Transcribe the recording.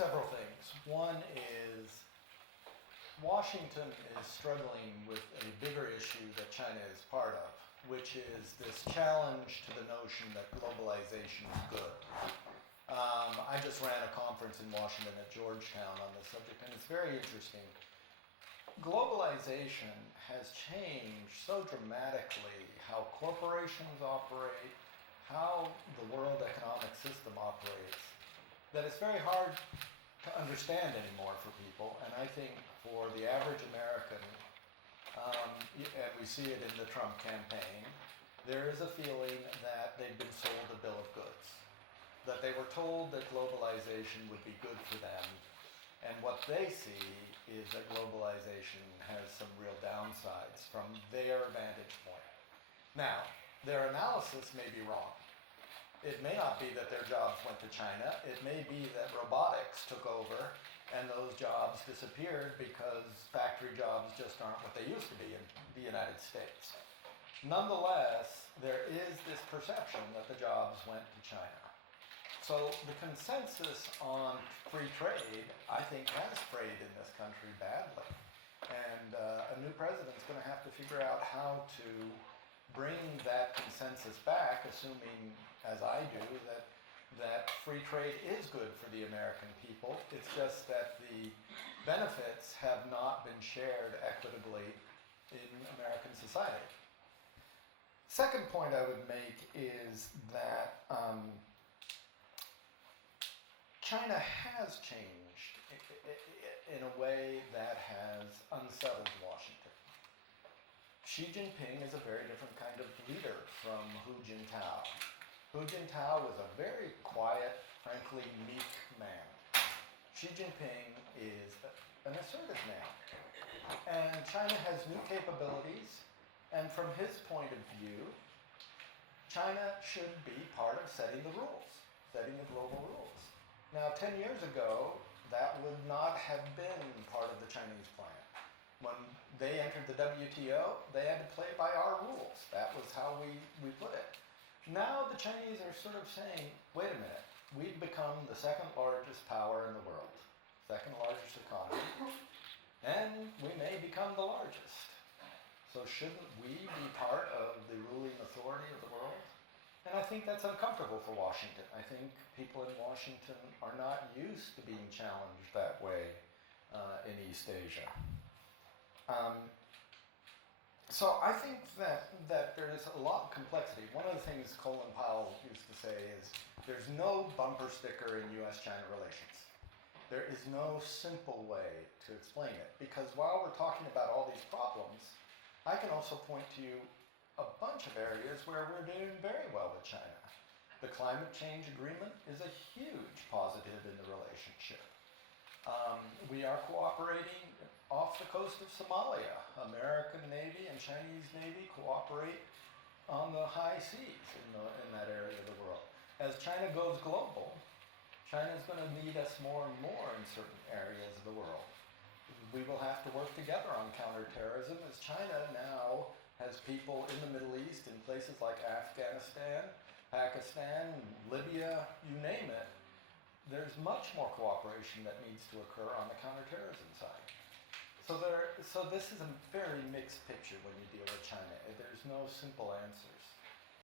several things. One is Washington is struggling with a bigger issue that China is part of, which is this challenge to the notion that globalization is good. I just ran a conference in Washington at Georgetown on this subject, and it's very interesting. Globalization has changed so dramatically how corporations operate, how the world economic system operates, that it's very hard to understand anymore for people. And I think for the average American, and we see it in the Trump campaign, there is a feeling that they've been sold a bill of goods, that they were told that globalization would be good for them. And what they see is that globalization has some real downsides from their vantage point. Now, their analysis may be wrong. It may not be that their jobs went to China. It may be that robotics took over and those jobs disappeared because factory jobs just aren't what they used to be in the United States. Nonetheless, there is this perception that the jobs went to China. So the consensus on free trade, I think, has frayed in this country badly. And a new president's going to have to figure out how to bring that consensus back, assuming, as I do, that free trade is good for the American people. It's just that the benefits have not been shared equitably in American society. Second point I would make is that China has changed in a way that has unsettled Washington. Xi Jinping is a very different kind of leader from Hu Jintao. Hu Jintao was a very quiet, frankly meek man. Xi Jinping is an assertive man. And China has new capabilities, and from his point of view, China should be part of setting the rules, setting the global rules. Now, 10 years ago, that would not have been part of the Chinese plan. When they entered the WTO, they had to play by our rules. That was how we put it. Now the Chinese are sort of saying, wait a minute, we've become the second largest power in the world, second largest economy, and we may become the largest. So shouldn't we be part of the ruling authority of the world? And I think that's uncomfortable for Washington. I think people in Washington are not used to being challenged that way in East Asia. So I think that there is a lot of complexity. One of the things Colin Powell used to say is there's no bumper sticker in US-China relations. There is no simple way to explain it, because while we're talking about all these problems, I can also point to you a bunch of areas where we're doing very well with China. The climate change agreement is a huge positive in the relationship. We are cooperating off the coast of Somalia. American Navy and Chinese Navy cooperate on the high seas in that area of the world. As China goes global, China is going to need us more and more in certain areas of the world. We will have to work together on counterterrorism, as China now has people in the Middle East, in places like Afghanistan, Pakistan, Libya, you name it. There's much more cooperation that needs to occur on the counterterrorism side. So this is a very mixed picture when you deal with China. There's no simple answers.